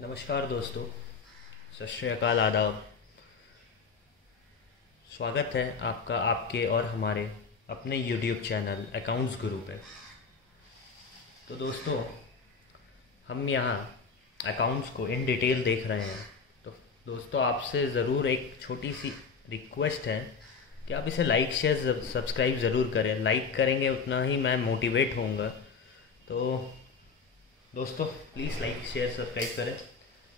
नमस्कार दोस्तों। सत श्री अकाल, आदाब। स्वागत है आपका आपके और हमारे अपने YouTube चैनल अकाउंट्स गुरु पे। तो दोस्तों, हम यहाँ अकाउंट्स को इन डिटेल देख रहे हैं। तो दोस्तों, आपसे ज़रूर एक छोटी सी रिक्वेस्ट है कि आप इसे लाइक शेयर सब्सक्राइब ज़रूर करें। लाइक करेंगे उतना ही मैं मोटिवेट होऊंगा। तो दोस्तों, प्लीज़ लाइक शेयर सब्सक्राइब करें।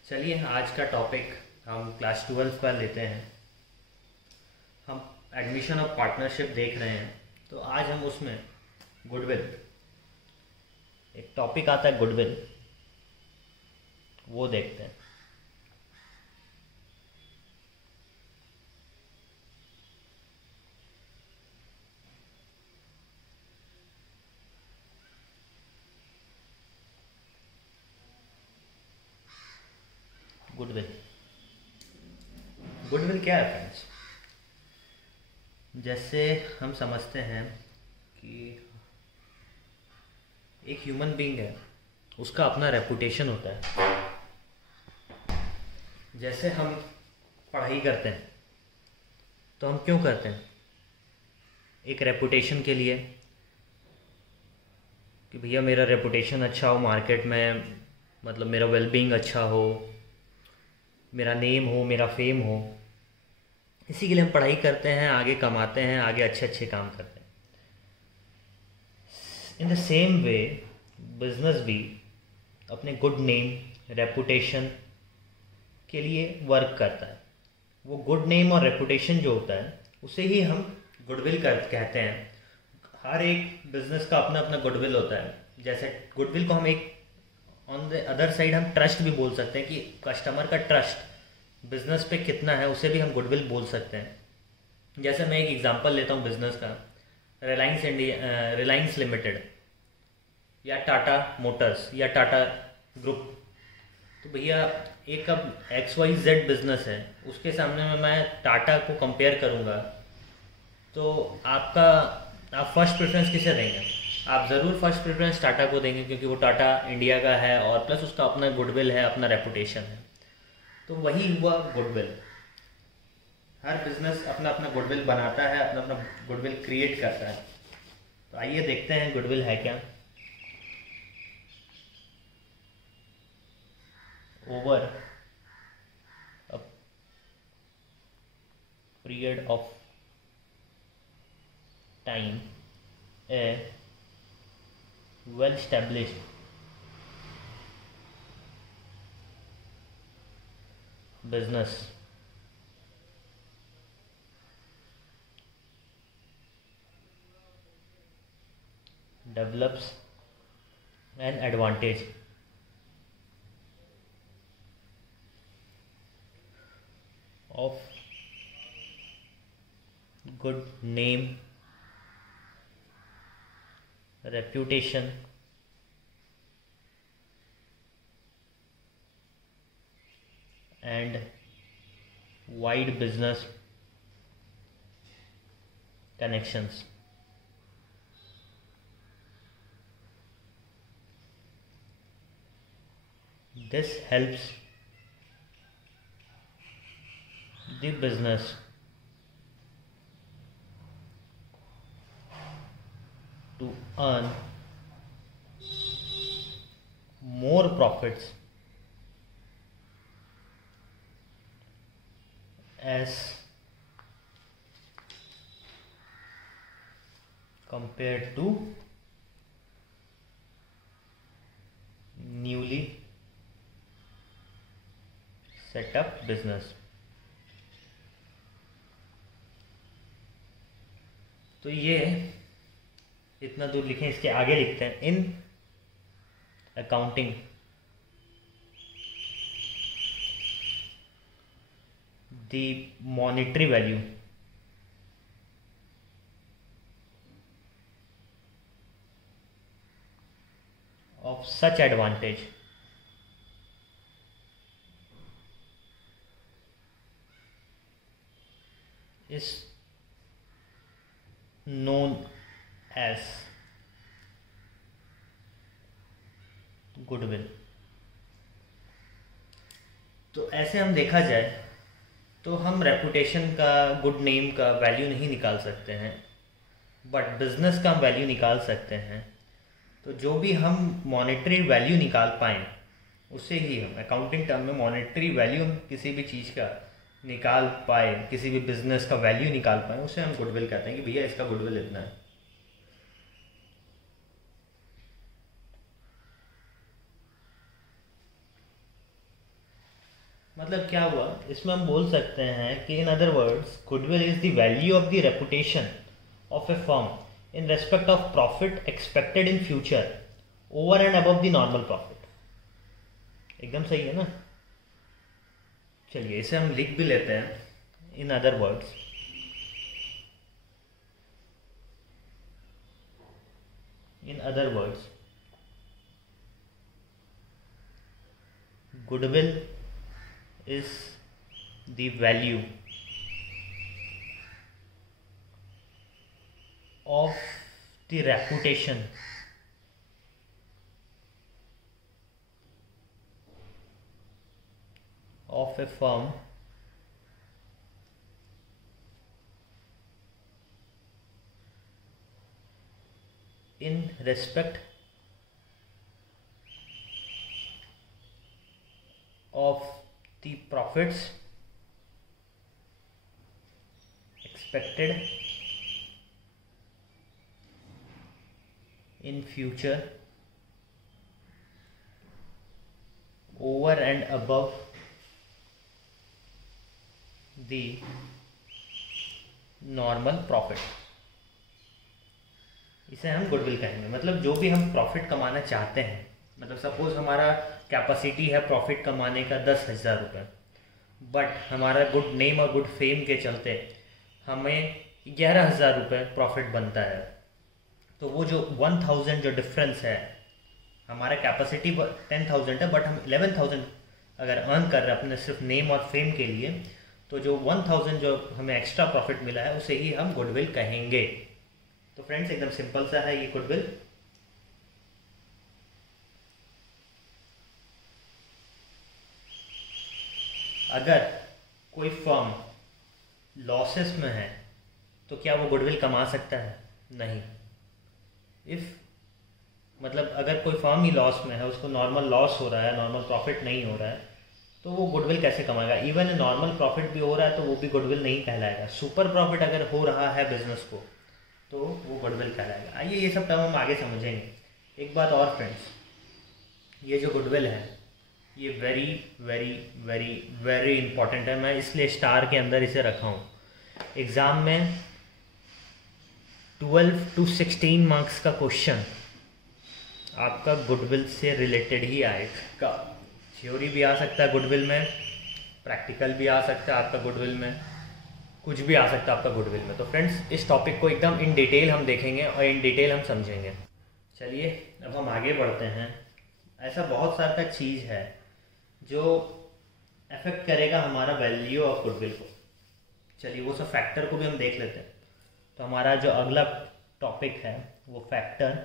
चलिए, आज का टॉपिक हम क्लास 12 का लेते हैं। हम एडमिशन ऑफ पार्टनरशिप देख रहे हैं। तो आज हम उसमें गुडविल, एक टॉपिक आता है गुडविल, वो देखते हैं। गुडविल गुडविल क्या है फ्रेंड्स? जैसे हम समझते हैं कि एक ह्यूमन बीइंग है, उसका अपना रेपुटेशन होता है। जैसे हम पढ़ाई करते हैं तो हम क्यों करते हैं? एक रेपुटेशन के लिए, कि भैया मेरा रेपुटेशन अच्छा हो मार्केट में, मतलब मेरा वेलबींग अच्छा हो, मेरा नेम हो, मेरा फेम हो। इसी के लिए हम पढ़ाई करते हैं, आगे कमाते हैं, आगे अच्छे अच्छे काम करते हैं। In the same way business भी अपने गुड नेम, रेपुटेशन के लिए वर्क करता है। वो गुड नेम और रेपुटेशन जो होता है उसे ही हम गुडविल कहते हैं। हर एक बिजनेस का अपना अपना गुडविल होता है। जैसे गुडविल को हम एक ऑन द अदर साइड हम ट्रस्ट भी बोल सकते हैं, कि कस्टमर का ट्रस्ट बिजनेस पे कितना है, उसे भी हम गुडविल बोल सकते हैं। जैसे मैं एक एग्जांपल लेता हूँ बिजनेस का, रिलायंस लिमिटेड या टाटा मोटर्स या टाटा ग्रुप। तो भैया एक अब XYZ बिजनेस है, उसके सामने में मैं टाटा को कंपेयर करूँगा, तो आप फर्स्ट प्रेफरेंस किसे देंगे? आप ज़रूर फर्स्ट प्रेफरेंस टाटा को देंगे, क्योंकि वो टाटा इंडिया का है और प्लस उसका अपना गुडविल है, अपना रेपुटेशन है। तो वही हुआ गुडविल। हर बिजनेस अपना अपना गुडविल बनाता है, अपना अपना गुडविल क्रिएट करता है। तो आइए देखते हैं गुडविल है क्या। Over a period of time, A well established business develops an advantage of good name, reputation, and wide business connections. This helps the business to earn more profits as compared to newly set up business. तो ये इतना दूर लिखें, इसके आगे लिखते हैं in accounting the monetary value of such advantage is known as goodwill. तो ऐसे हम देखा जाए तो हम रेपुटेशन का, गुड नेम का वैल्यू नहीं निकाल सकते हैं, बट बिजनेस का हम वैल्यू निकाल सकते हैं। तो जो भी हम मॉनेटरी वैल्यू निकाल पाएँ उसे ही हम अकाउंटिंग टर्म में मॉनेटरी वैल्यू, हम किसी भी चीज़ का निकाल पाए, किसी भी बिजनेस का वैल्यू निकाल पाए, उसे हम गुडविल कहते हैं कि भैया इसका गुडविल इतना है। मतलब क्या हुआ, इसमें हम बोल सकते हैं कि in other words goodwill is the value of the reputation of A firm in respect of profit expected in future over and above the normal profit. एकदम सही है ना। चलिए इसे हम लिख भी लेते हैं। In other words, goodwill is the value of the reputation of a firm in respect of the profits expected in future over and above the normal profit. इसे हम गुडविल कहेंगे। मतलब जो भी हम प्रॉफिट कमाना चाहते हैं, मतलब सपोज हमारा कैपेसिटी है प्रॉफिट कमाने का 10,000 रुपये, बट हमारा गुड नेम और गुड फेम के चलते हमें 11,000 रुपये प्रॉफिट बनता है। तो वो जो 1,000 जो डिफरेंस है, हमारा कैपेसिटी 10,000 है बट हम 11,000 अगर अर्न कर रहे हैं अपने सिर्फ नेम और फेम के लिए, तो जो 1,000 जो हमें एक्स्ट्रा प्रॉफिट मिला है उसे ही हम गुडविल कहेंगे। तो फ्रेंड्स एकदम सिंपल सा है ये गुडविल। अगर कोई फर्म लॉसेस में है तो क्या वो गुडविल कमा सकता है? नहीं। इफ मतलब अगर कोई फर्म ही लॉस में है, उसको नॉर्मल लॉस हो रहा है, नॉर्मल प्रॉफिट नहीं हो रहा है, तो वो गुडविल कैसे कमाएगा? इवन नॉर्मल प्रॉफिट भी हो रहा है तो वो भी गुडविल नहीं कहलाएगा। सुपर प्रॉफिट अगर हो रहा है बिजनेस को तो वो गुडविल कहलाएगा। आइए ये सब टर्म हम आगे समझेंगे। एक बात और फ्रेंड्स, ये जो गुडविल है ये very very very very important है। मैं इसलिए स्टार के अंदर इसे रखा हूँ। एग्ज़ाम में 12 to 16 मार्क्स का क्वेश्चन आपका गुडविल से रिलेटेड ही आएगा। थ्योरी भी आ सकता है गुडविल में, प्रैक्टिकल भी आ सकता है आपका गुडविल में, कुछ भी आ सकता है आपका गुडविल में। तो फ्रेंड्स इस टॉपिक को एकदम इन डिटेल हम देखेंगे और इन डिटेल हम समझेंगे। चलिए अब हम आगे बढ़ते हैं। ऐसा बहुत सारा चीज़ है जो अफेक्ट करेगा हमारा वैल्यू ऑफ गुडविल को। चलिए वो सब फैक्टर को भी हम देख लेते हैं। तो हमारा जो अगला टॉपिक है वो factor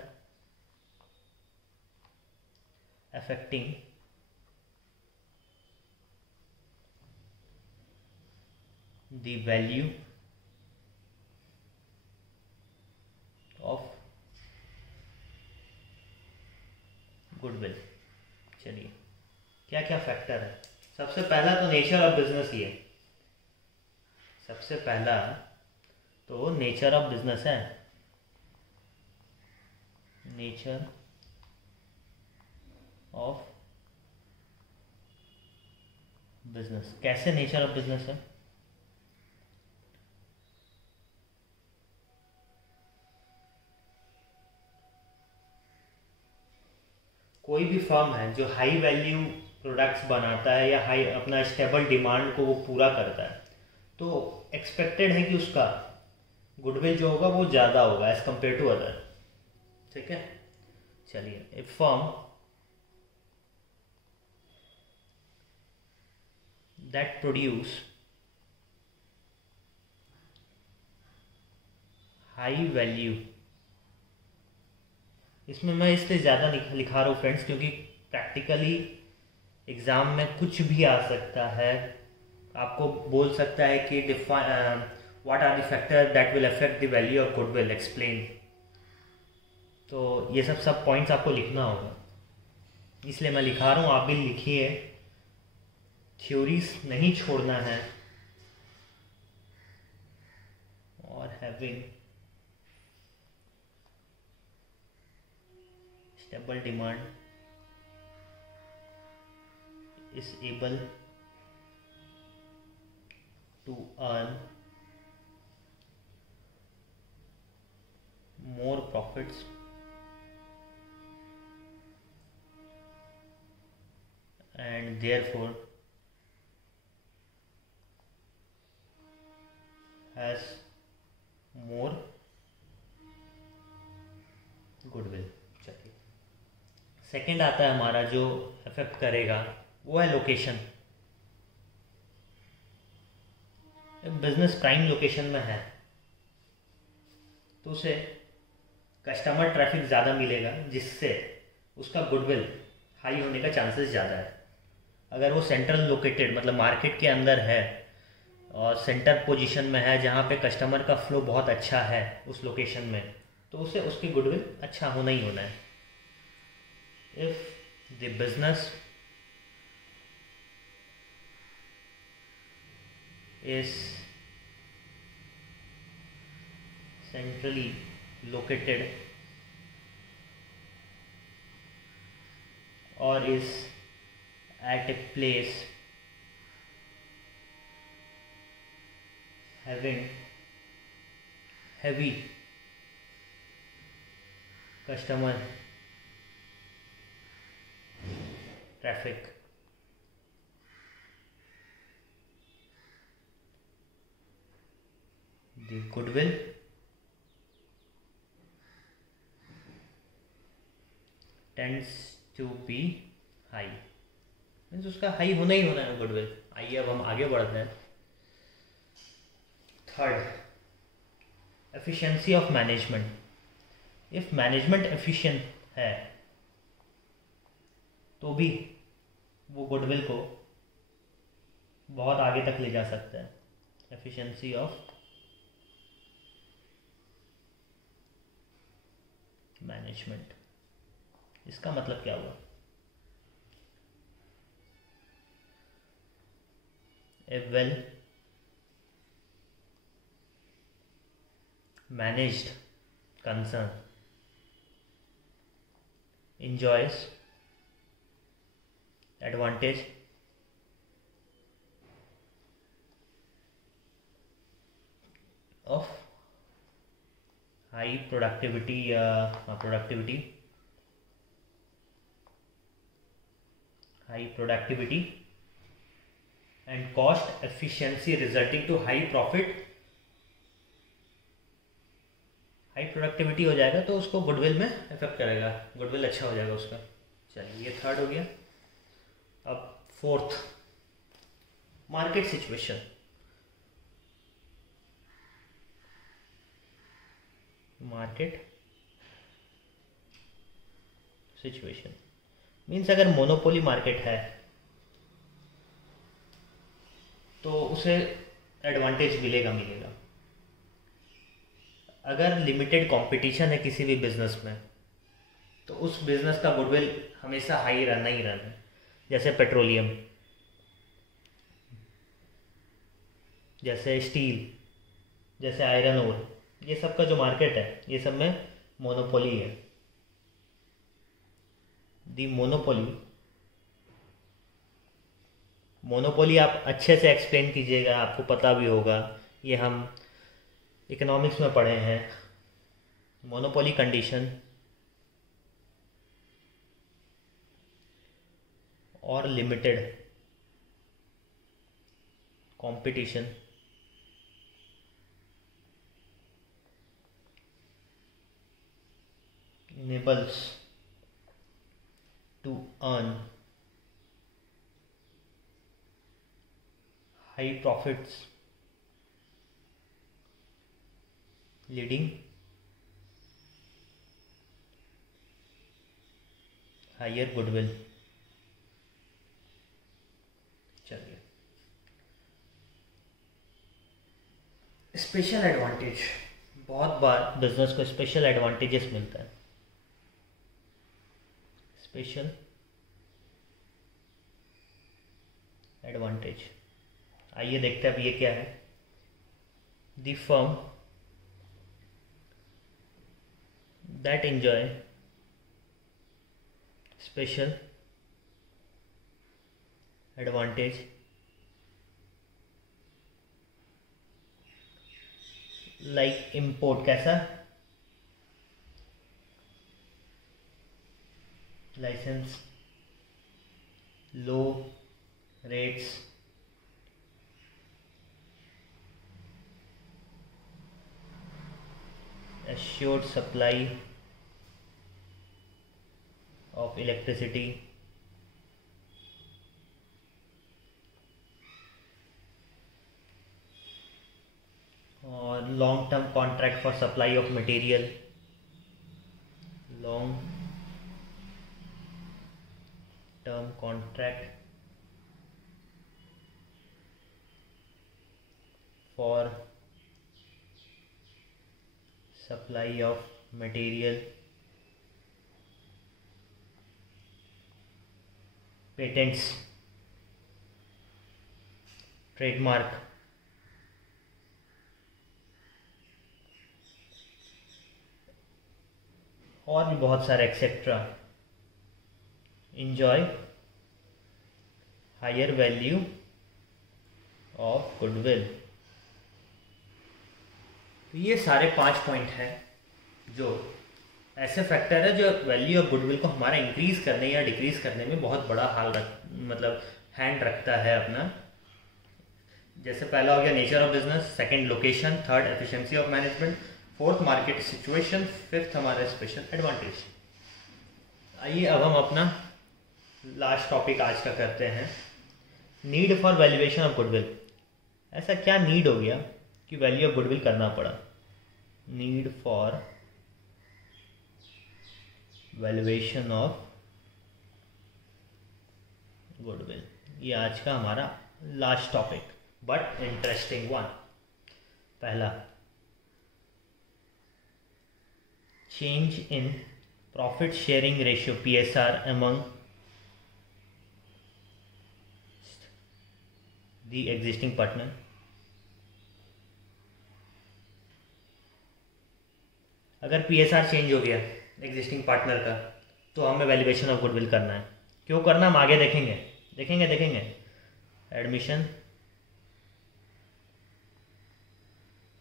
affecting the value of goodwill. चलिए क्या क्या फैक्टर है। सबसे पहला तो नेचर ऑफ बिजनेस ही है। सबसे पहला तो नेचर ऑफ बिजनेस है। Nature of business. कैसे नेचर ऑफ बिजनेस है? कोई भी फर्म है जो हाई वैल्यू प्रोडक्ट्स बनाता है या हाई अपना स्टेबल डिमांड को वो पूरा करता है, तो एक्सपेक्टेड है कि उसका गुडविल जो होगा वो ज़्यादा होगा एज कंपेयर टू अदर। ठीक है। चलिए, a firm that produce high value, इसमें मैं इससे ज़्यादा लिखा रहा हूँ फ्रेंड्स क्योंकि प्रैक्टिकली एग्ज़ाम में कुछ भी आ सकता है, आपको बोल सकता है कि what are the factor that will affect the value of goodwill, explain. तो ये सब पॉइंट्स आपको लिखना होगा, इसलिए मैं लिखा रहा हूँ, आप भी लिखिए। थ्योरीज नहीं छोड़ना है। और having stable demand is able to earn more profits and therefore has more goodwill. चलिए, सेकंड आता है हमारा जो अफेक्ट करेगा, वो है लोकेशन। बिजनेस प्राइम लोकेशन में है तो उसे कस्टमर ट्रैफिक ज़्यादा मिलेगा, जिससे उसका गुडविल हाई होने का चांसेस ज़्यादा है। अगर वो सेंट्रल लोकेटेड मतलब मार्केट के अंदर है और सेंटर पोजीशन में है जहाँ पे कस्टमर का फ्लो बहुत अच्छा है उस लोकेशन में, तो उसे उसकी गुडविल अच्छा होना ही होना है। If the business is centrally located or is at a place having heavy customer traffic, the goodwill tends to be high। Means उसका हाई होना ही होना है गुडविल। आइए अब हम आगे बढ़ते हैं। Third, efficiency of management. If management efficient है तो भी वो गुडविल को बहुत आगे तक ले जा सकता है। एफिशिएंसी ऑफ मैनेजमेंट, इसका मतलब क्या हुआ? A well managed concern enjoys advantage of high productivity and cost efficiency resulting to high profit। High productivity हो जाएगा तो उसको गुडविल में इफेक्ट करेगा, गुडविल अच्छा हो जाएगा उसका। चलिए, ये थर्ड हो गया। अब fourth, market situation. Market situation means अगर मोनोपोली मार्केट है तो उसे एडवांटेज मिलेगा। अगर लिमिटेड कंपटीशन है किसी भी बिजनेस में तो उस बिजनेस का गुडविल हमेशा हाई रहना ही रहना है। जैसे पेट्रोलियम, जैसे स्टील, जैसे आयरन ओर, ये सब का जो मार्केट है ये सब में मोनोपोली है। दी मोनोपोली आप अच्छे से एक्सप्लेन कीजिएगा, आपको पता भी होगा, ये हम इकोनॉमिक्स में पढ़े हैं। मोनोपोली कंडीशन और limited competition enables to earn high profits leading higher goodwill। Special advantage, बहुत बार बिजनेस को स्पेशल एडवांटेजेस मिलता है। स्पेशल एडवांटेज, आइए देखते हैं अब ये क्या है। The firm that enjoy special advantage like import, कैसा license, low rates, assured supply of electricity, और long term contract for supply of material, long term contract for supply of material, patents, trademark, और भी बहुत सारे etcetera. Enjoy higher value of goodwill. तो ये सारे 5 point हैं जो ऐसे फैक्टर है जो वैल्यू ऑफ गुडविल को हमारा इंक्रीज करने या डिक्रीज करने में बहुत बड़ा मतलब हैंड रखता है अपना। जैसे पहला हो गया nature of business, second location, third efficiency of management, fourth market situation, fifth हमारा स्पेशल एडवांटेज। आइए अब हम अपना लास्ट टॉपिक आज का करते हैं, need for valuation of goodwill. ऐसा क्या नीड हो गया कि वैल्यू ऑफ गुडविल करना पड़ा? Need for valuation of goodwill, ये आज का हमारा last topic, but interesting one. पहला, change in profit sharing ratio PSR among the existing partner. अगर PSR चेंज हो गया एग्जिस्टिंग पार्टनर का तो हमें वैल्यूएशन ऑफ गुडविल करना है। क्यों करना, हम आगे देखेंगे। एडमिशन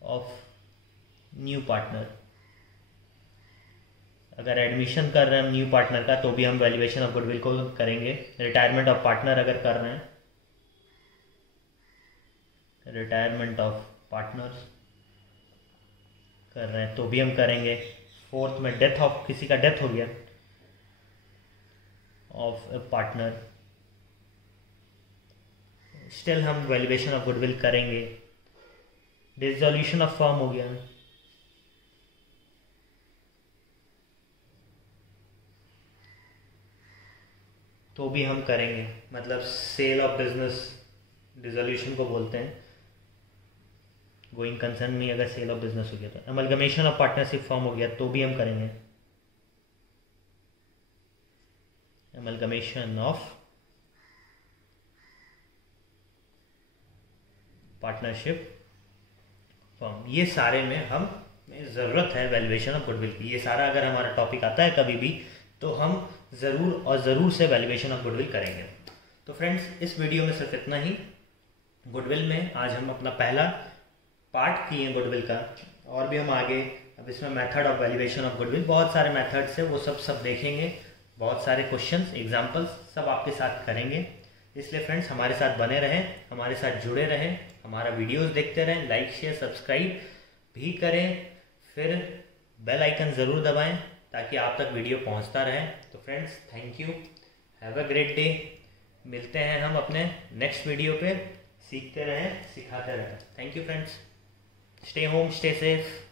ऑफ न्यू पार्टनर, अगर एडमिशन कर रहे हैं हम न्यू पार्टनर का तो भी हम वैल्यूएशन ऑफ गुडविल को करेंगे। रिटायरमेंट ऑफ पार्टनर अगर कर रहे हैं, रिटायरमेंट ऑफ पार्टनर्स कर रहे हैं तो भी हम करेंगे। फोर्थ में डेथ ऑफ, किसी का डेथ हो गया ऑफ ए पार्टनर, स्टिल हम वैल्यूएशन ऑफ गुडविल करेंगे। डिसॉल्यूशन ऑफ फर्म हो गया तो भी हम करेंगे, मतलब सेल ऑफ बिजनेस डिसॉल्यूशन को बोलते हैं। गोइंग कंसर्न में अगर सेल ऑफ बिजनेस हो गया तो, अमलगमेशन ऑफ पार्टनरशिप फॉर्म हो गया तो भी हम करेंगे। अमलगमेशन ऑफ पार्टनरशिप फॉर्म, ये सारे में हम ज़रूरत है वैल्यूएशन ऑफ गुडविल की। ये सारा अगर हमारा टॉपिक आता है कभी भी तो हम ज़रूर से वैल्यूएशन ऑफ गुडविल करेंगे। तो फ्रेंड्स, इस वीडियो में सिर्फ इतना ही। गुडविल में आज हम अपना पहला पार्ट किए गुडविल का, और भी हम आगे अब इसमें method of valuation of goodwill, बहुत सारे मेथड्स है वो सब देखेंगे। बहुत सारे क्वेश्चंस, एग्जांपल्स सब आपके साथ करेंगे। इसलिए फ्रेंड्स हमारे साथ बने रहें, हमारे साथ जुड़े रहें, हमारा वीडियोस देखते रहें, लाइक शेयर सब्सक्राइब भी करें, फिर बेल आइकन ज़रूर दबाएं ताकि आप तक वीडियो पहुंचता रहे। तो friends, thank you, have a great day. मिलते हैं हम अपने नेक्स्ट वीडियो पे। सीखते रहें, सिखाते रहें। Thank you friends, stay home, stay safe.